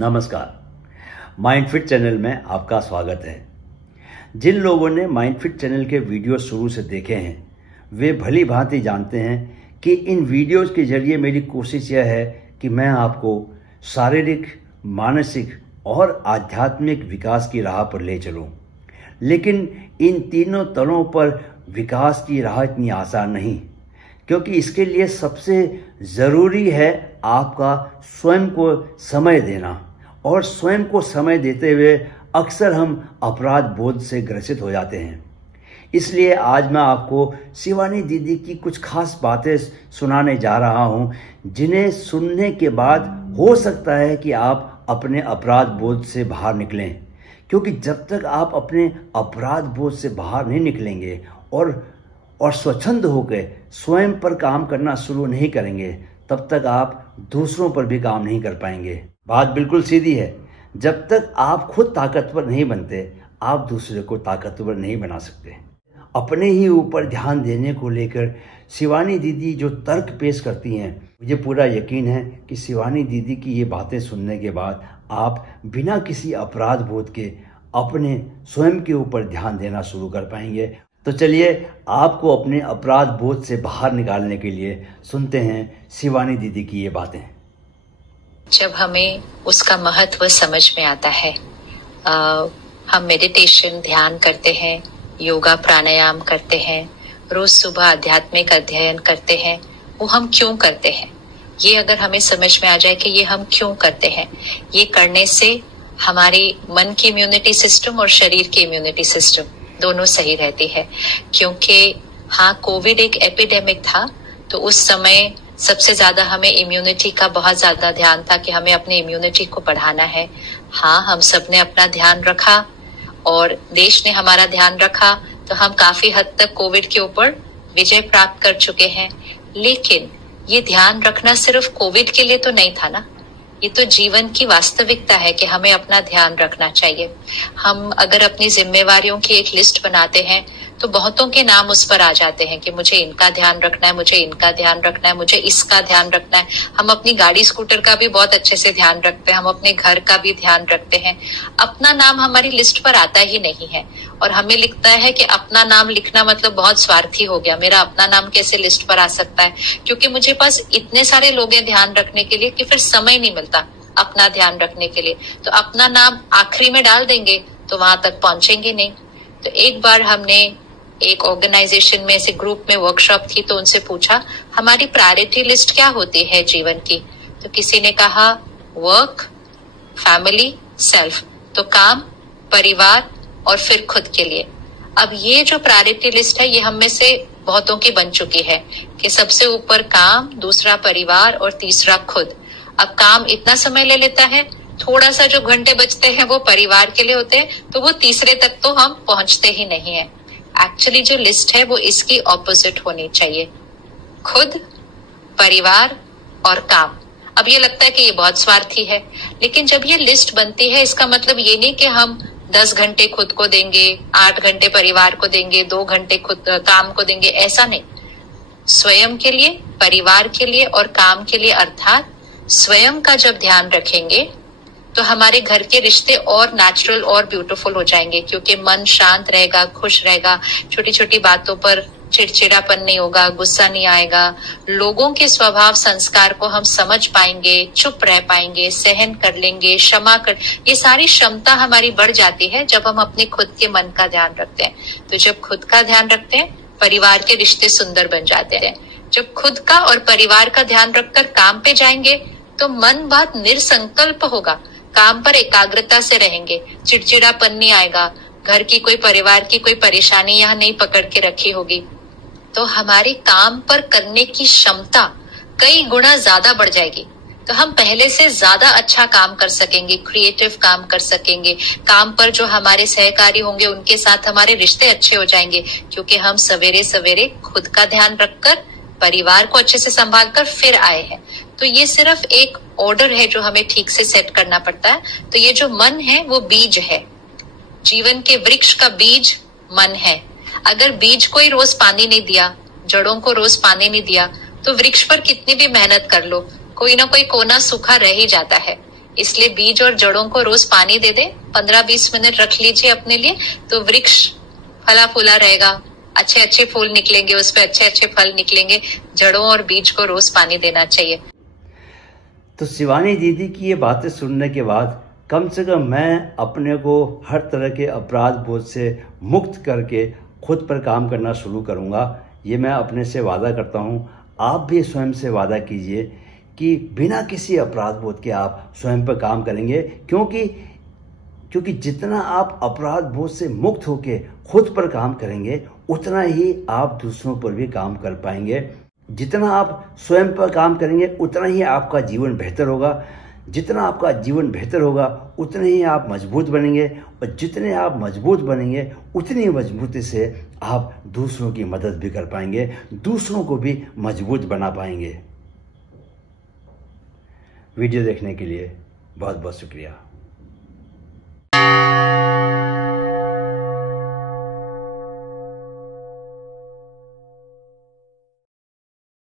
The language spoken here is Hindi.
नमस्कार। माइंडफिट चैनल में आपका स्वागत है। जिन लोगों ने माइंडफिट चैनल के वीडियो शुरू से देखे हैं वे भली भांति जानते हैं कि इन वीडियोस के जरिए मेरी कोशिश यह है कि मैं आपको शारीरिक, मानसिक और आध्यात्मिक विकास की राह पर ले चलूं। लेकिन इन तीनों तलों पर विकास की राह इतनी आसान नहीं, क्योंकि इसके लिए सबसे ज़रूरी है आपका स्वयं को समय देना। और स्वयं को समय देते हुए अक्सर हम अपराध बोध से ग्रसित हो जाते हैं। इसलिए आज मैं आपको शिवानी दीदी की कुछ खास बातें सुनाने जा रहा हूं, जिन्हें सुनने के बाद हो सकता है कि आप अपने अपराध बोध से बाहर निकलें। क्योंकि जब तक आप अपने अपराध बोध से बाहर नहीं निकलेंगे और स्वच्छंद होकर स्वयं पर काम करना शुरू नहीं करेंगे, तब तक आप दूसरों पर भी काम नहीं कर पाएंगे। बात बिल्कुल सीधी है। जब तक आप खुद ताकतवर नहीं बनते, आप दूसरे को ताकतवर नहीं बना सकते। अपने ही ऊपर ध्यान देने को लेकर शिवानी दीदी जो तर्क पेश करती हैं, मुझे पूरा यकीन है कि शिवानी दीदी की ये बातें सुनने के बाद आप बिना किसी अपराध बोध के अपने स्वयं के ऊपर ध्यान देना शुरू कर पाएंगे। तो चलिए आपको अपने अपराध बोध से बाहर निकालने के लिए सुनते हैं शिवानी दीदी की ये बातें। जब हमें उसका महत्व समझ में आता है, हम मेडिटेशन, ध्यान करते हैं, योगा प्राणायाम करते हैं, रोज सुबह आध्यात्मिक अध्ययन करते हैं, वो हम क्यों करते हैं, ये अगर हमें समझ में आ जाए कि ये हम क्यों करते हैं, ये करने से हमारी मन की इम्यूनिटी सिस्टम और शरीर की इम्यूनिटी सिस्टम दोनों सही रहती है। क्योंकि हाँ, कोविड एक एपिडेमिक था, तो उस समय सबसे ज्यादा हमें इम्यूनिटी का बहुत ज्यादा ध्यान था कि हमें अपनी इम्यूनिटी को बढ़ाना है। हाँ, हम सबने अपना ध्यान रखा और देश ने हमारा ध्यान रखा, तो हम काफी हद तक कोविड के ऊपर विजय प्राप्त कर चुके हैं। लेकिन ये ध्यान रखना सिर्फ कोविड के लिए तो नहीं था ना, ये तो जीवन की वास्तविकता है कि हमें अपना ध्यान रखना चाहिए। हम अगर अपनी जिम्मेवारियों की एक लिस्ट बनाते हैं तो बहुतों के नाम उस पर आ जाते हैं कि मुझे इनका ध्यान रखना है, मुझे इनका ध्यान रखना है, मुझे इसका ध्यान रखना है। हम अपनी गाड़ी स्कूटर का भी बहुत अच्छे से ध्यान रखते हैं, हम अपने घर का भी ध्यान रखते हैं। अपना नाम हमारी लिस्ट पर आता ही नहीं है और हमें लिखता है कि अपना नाम लिखना मतलब बहुत स्वार्थी हो गया, मेरा अपना नाम कैसे लिस्ट पर आ सकता है, क्योंकि मुझे पास इतने सारे लोग हैं ध्यान रखने के लिए कि फिर समय नहीं मिलता अपना ध्यान रखने के लिए। तो अपना नाम आखिरी में डाल देंगे तो वहां तक पहुंचेंगे नहीं। तो एक बार हमने एक ऑर्गेनाइजेशन में, ऐसे ग्रुप में वर्कशॉप थी, तो उनसे पूछा हमारी प्रायोरिटी लिस्ट क्या होती है जीवन की। तो किसी ने कहा वर्क, फैमिली, सेल्फ, तो काम, परिवार और फिर खुद के लिए। अब ये जो प्रायोरिटी लिस्ट है ये हम में से बहुतों की बन चुकी है कि सबसे ऊपर काम, दूसरा परिवार और तीसरा खुद। अब काम इतना समय ले लेता है, थोड़ा सा जो घंटे बचते हैं वो परिवार के लिए होते हैं, तो वो तीसरे तक तो हम पहुंचते ही नहीं है। एक्चुअली जो लिस्ट है वो इसकी ऑपोजिट होनी चाहिए, खुद, परिवार और काम। अब ये लगता है कि ये बहुत स्वार्थी है, लेकिन जब ये लिस्ट बनती है इसका मतलब ये नहीं कि हम 10 घंटे खुद को देंगे, 8 घंटे परिवार को देंगे, 2 घंटे खुद काम को देंगे, ऐसा नहीं। स्वयं के लिए, परिवार के लिए और काम के लिए, अर्थात स्वयं का जब ध्यान रखेंगे तो हमारे घर के रिश्ते और नेचुरल और ब्यूटीफुल हो जाएंगे, क्योंकि मन शांत रहेगा, खुश रहेगा, छोटी छोटी बातों पर चिड़चिड़ापन नहीं होगा, गुस्सा नहीं आएगा, लोगों के स्वभाव संस्कार को हम समझ पाएंगे, चुप रह पाएंगे, सहन कर लेंगे, क्षमा कर, ये सारी क्षमता हमारी बढ़ जाती है जब हम अपने खुद के मन का ध्यान रखते हैं। तो जब खुद का ध्यान रखते हैं, परिवार के रिश्ते सुंदर बन जाते हैं। जब खुद का और परिवार का ध्यान रखकर काम पे जाएंगे तो मन बहुत निरसंकल्प होगा, काम पर एकाग्रता से रहेंगे, चिड़चिड़ापन नहीं आएगा, घर की कोई, परिवार की कोई परेशानी यहाँ नहीं पकड़ के रखी होगी। तो हमारी काम पर करने की क्षमता कई गुना ज्यादा बढ़ जाएगी। तो हम पहले से ज्यादा अच्छा काम कर सकेंगे, क्रिएटिव काम कर सकेंगे। काम पर जो हमारे सहकारी होंगे उनके साथ हमारे रिश्ते अच्छे हो जाएंगे, क्योंकि हम सवेरे सवेरे खुद का ध्यान रखकर, परिवार को अच्छे से संभाल कर फिर आए हैं। तो ये सिर्फ एक ऑर्डर है जो हमें ठीक से सेट करना पड़ता है। तो ये जो मन है वो बीज है, जीवन के वृक्ष का बीज मन है। अगर बीज को ही रोज पानी नहीं दिया, जड़ों को रोज पानी नहीं दिया, तो वृक्ष पर कितनी भी मेहनत कर लो, कोई ना कोई कोना सूखा रह ही जाता है। इसलिए बीज और जड़ों को रोज पानी दे दे, 15-20 मिनट रख लीजिए अपने लिए, तो वृक्ष फला फूला रहेगा, अच्छे अच्छे फूल निकलेंगे, उस पर अच्छे अच्छे फल निकलेंगे। जड़ों और बीज को रोज पानी देना चाहिए। तो शिवानी दीदी की ये बातें सुनने के बाद कम से कम मैं अपने को हर तरह के अपराध बोध से मुक्त करके खुद पर काम करना शुरू करूँगा। ये मैं अपने से वादा करता हूँ। आप भी स्वयं से वादा कीजिए कि बिना किसी अपराध बोध के आप स्वयं पर काम करेंगे, क्योंकि जितना आप अपराध बोध से मुक्त होके खुद पर काम करेंगे उतना ही आप दूसरों पर भी काम कर पाएंगे। जितना आप स्वयं पर काम करेंगे उतना ही आपका जीवन बेहतर होगा। जितना आपका जीवन बेहतर होगा उतने ही आप मजबूत बनेंगे, और जितने आप मजबूत बनेंगे उतनी मजबूती से आप दूसरों की मदद भी कर पाएंगे, दूसरों को भी मजबूत बना पाएंगे। वीडियो देखने के लिए बहुत बहुत शुक्रिया।